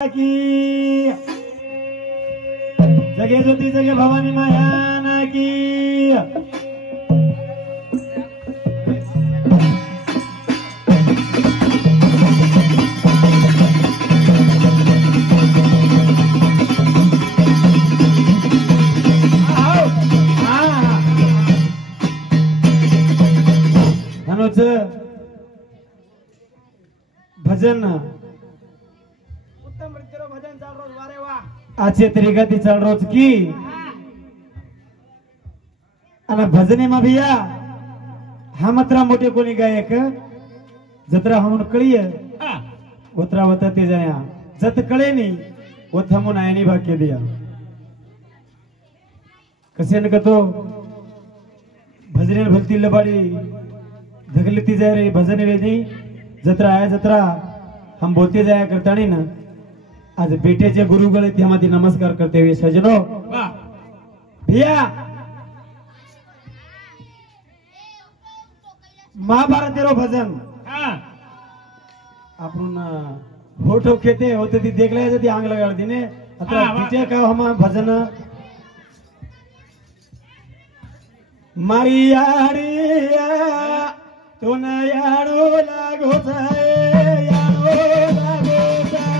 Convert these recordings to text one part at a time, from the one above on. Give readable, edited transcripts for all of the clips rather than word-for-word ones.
की जगे ज्योती जगे भवानी माया की भजन आजचे तरीका चल रोज की आणि भजने मा भैया हा मात्र मोठे कोणी गायक जत्रा हमन कळीय उतरा होता ते जाया जत कळे नी वो थमून आयनी भाग्य दिया कसे न कतो भजने भलती लबाडी धगलती जाय रे भजने वेदी जत्रा आया जत्रा हम बोलते जाया करता नहीं ना आज बेटे गुरुगळे त्यामध्ये नमस्कार करते हुए सजनो भैया महाभारत रो भजन अपन फोटो खेते होते ती देख ले जती आंग लगा दिने अतरा पीछे का हम भजन मारी यारिया तो न यारो लागो जाए यारो लागो जाए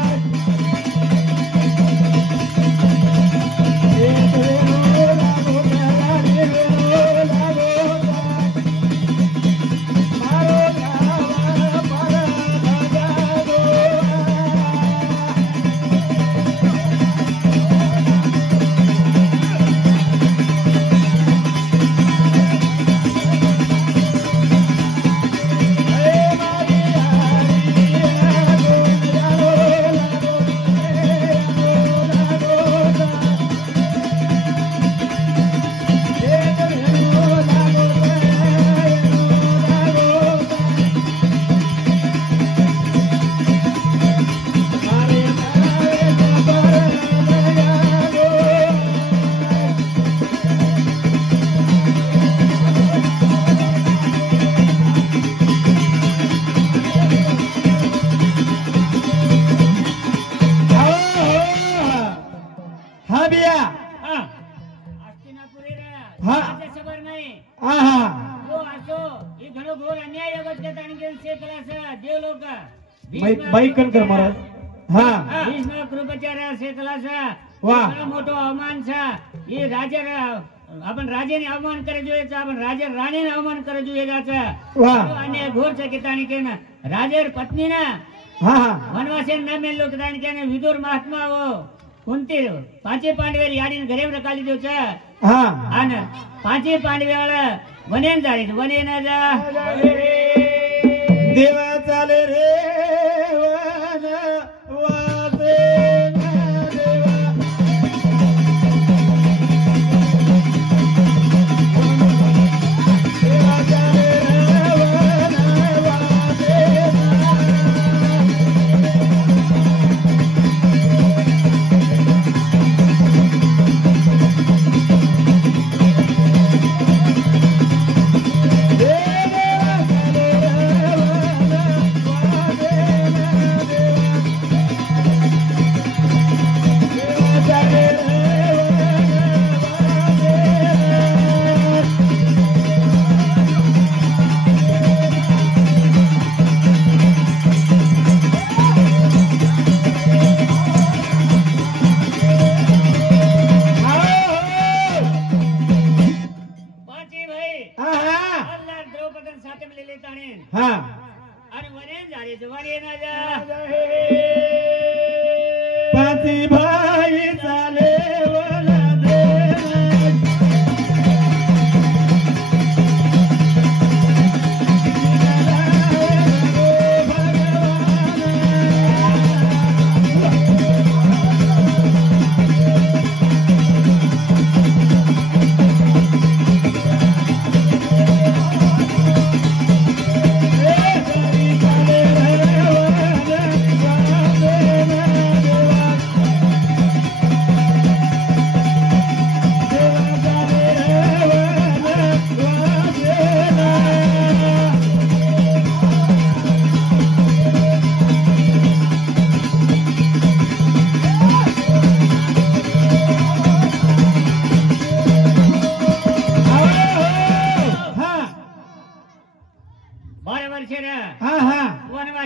कर महाराज हाँ भीष्म कृपाचार्य से कलासा वाह मोटो अवमान छा ये राजा अपन राजे ने अवमान करे जो अपन राजा रानी ने अवमान करे जो जाचा वाह अन्य घोर से कितानी के ना राजेर पत्नी ना हाँ हाँ वनवासे न में लोग कितानी के विदुर महात्मा वो कुंती पांचे पांडवे याडी घरे में रखाली जो छा हाँ आन पांचे पांडवे वाला वनेन जारी वने ना जा देवा चाले रे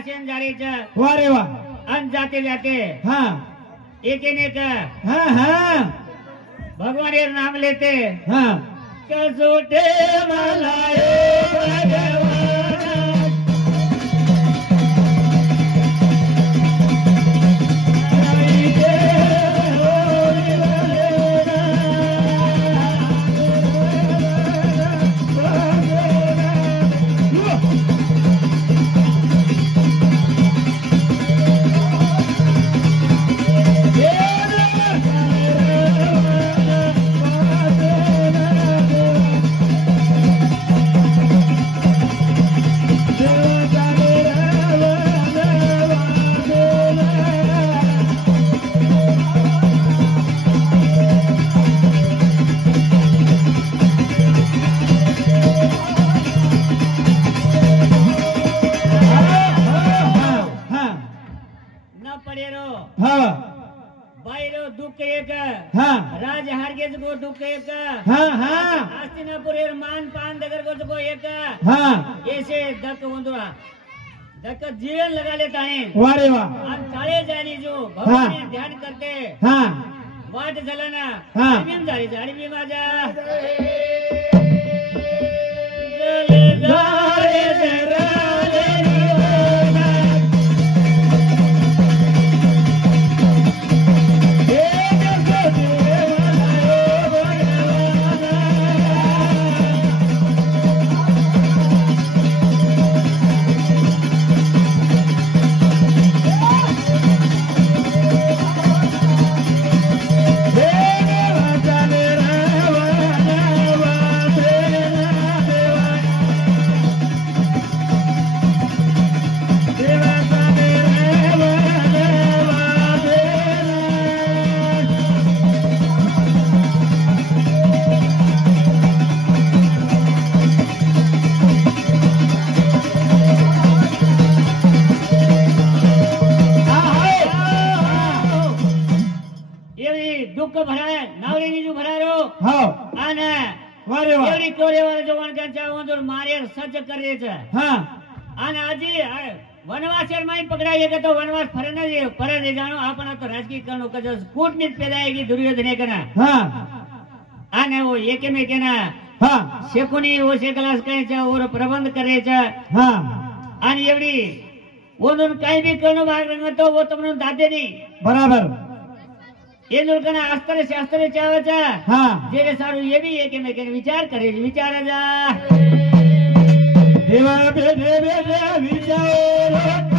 वनवासेन जायचं वा रे वा आणि जाते जाते हा एक हा हा भगवान ये नाम लेते हा कसोटे मला राज हारगेज को दुख एक हस्तिनापुर मान पान दगर को एक ऐसे दक वंदुरा दक जीवन लगा लेता है वारे वाह काले जानी जो भगवान ध्यान करते वाट जलाना जमीन जारी जारी भी माजा दुःख भराय नावरेनी जो भरारो हो आने वारे वा एवढी कोरेवाला जो वणकांच्या वंदूर मारेर सज्ज करेच आने आजी वनवासेर माई पकडाय के तो वनवास फरना जे फरने जानो आपण तो राजकीय करणो कजस कूटनीत पेदायगी दुर्योधने कना आने वो एके में केना शेकुनी वो शेकलास कायचा और प्रबंध करेचा आणि एवढी वंदूर काही बी करणो भाग रंग तो वो तुम्हाला दादे नहीं बराबर ये नुलकना अस्त्र शास्त्र चावचा जेवे सारू ये भी एक में के विचार करे विचार जा देवा बे देवे विचार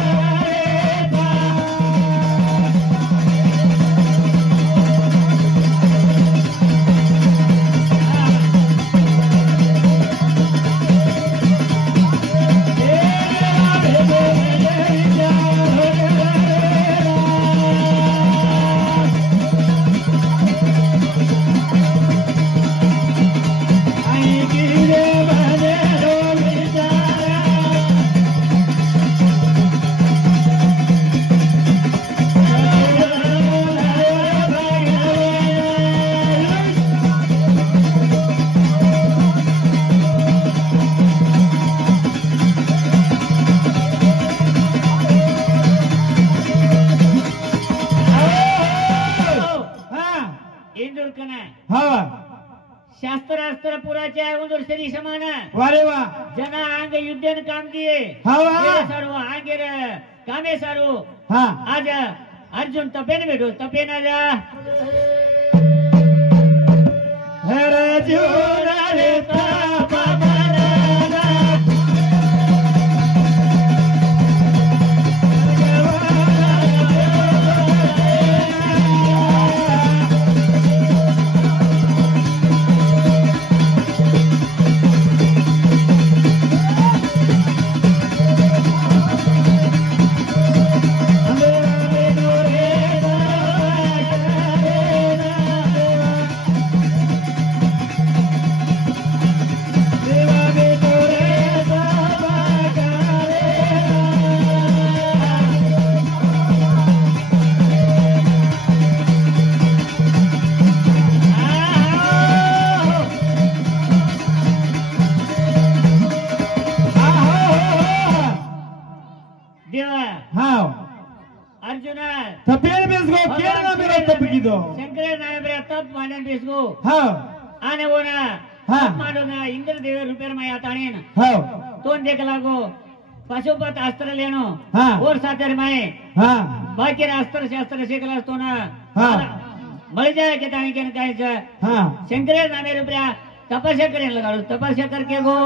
शास्त्रास्त्र पुराच्या उंदूर शरी समान वारे वा जना अंग युद्धन काम दिए सारू आंगेर कामे सारू आज अर्जुन तपेन बेठो तपेन आजा अर्जुन रे बेसगो केर ना मेरा तप कीधो शंकर नामे बरे तप माने बेसगो हाव आने वो ना हा. तप माडो ना इंद्र देव रुपेर में आताणे ना हाव तो देख लागो पशुपत अस्त्र लेनो हा. और सातर में हा बाकी अस्त्र शास्त्र शिकलास तो ना हा. मळी जाय के ताणी केन काय छ हा शंकर नामे रुपया तपस्या करेन लगाडो तपस्या करके गो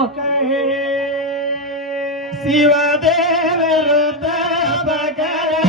शिवा देव तप करे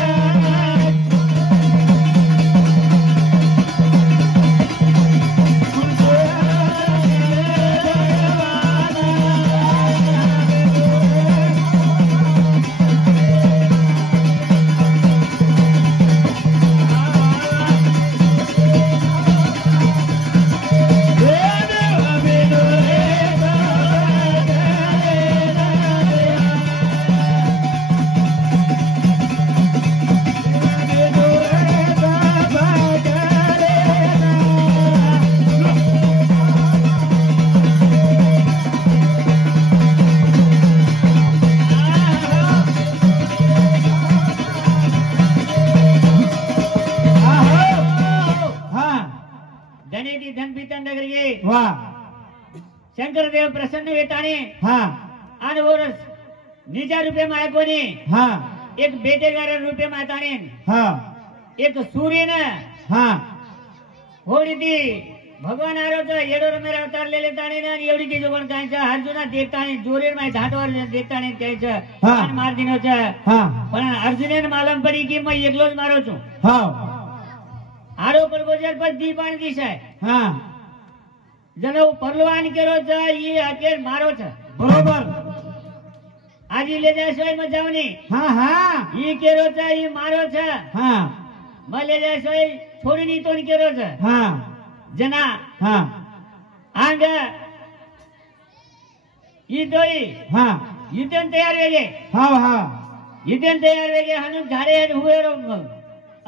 धनेती धन पीतन नगरी वाह शंकर देव प्रसन्न वेताणे हा आणि वर निजा रुपये माय कोणी हा एक बेटेगार रुपये माताणे हा एक सूर्यन हा होडी ती भगवान आरोच येडोर मेरा अवतार लेले ताणे आणि एवढी की जोगण कायचा अर्जुना देखताणे जोरेर माय घाटवर देखताणे त्याचं हा. आणि मार दिनोच हा पण अर्जुनेन मालम पडी की मैं एकलोच मारो છું हाव आरो पर गोजर पर दीपान दिसाय हा जनो परलवान केरो छ ई अकेल मारो छ बरोबर आजी ले जाय सोय मजावनी हा हा ई केरो छ ई मारो छ हा म ले जाय सोय छोडनी तोन केरो छ हा जना हा आंग ई दोई हा युद्धन तयार वेगे हाव हा युद्धन तयार वेगे हनु झाडे हुए रो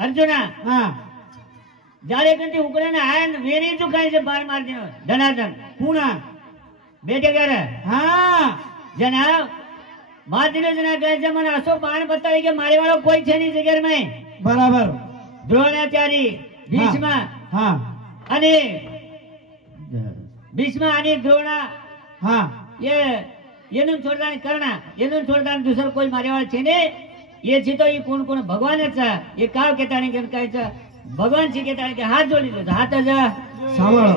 अर्जुना हा झाडे कंती उकड़न आयन वेरी तू काय से बाण मार दिनो धनाधन पुणा बेटेगर हा जना मार दिनो जना काय से मन असो बाण बतावे के मारे वाળો કોઈ છે ની જગ્યા में बराबर द्रोणाचार्य भीष्म हा आणि भीष्म आणि द्रोणा हा ये येनून छोड़दान करना येनून छोड़दान दुसर कोई मारेवाळ छे ने ये छी तो ये कोण कोण भगवानच ये काव केताणी काय भगवान छी केताणी के हात जोडी दो हात सांभाळ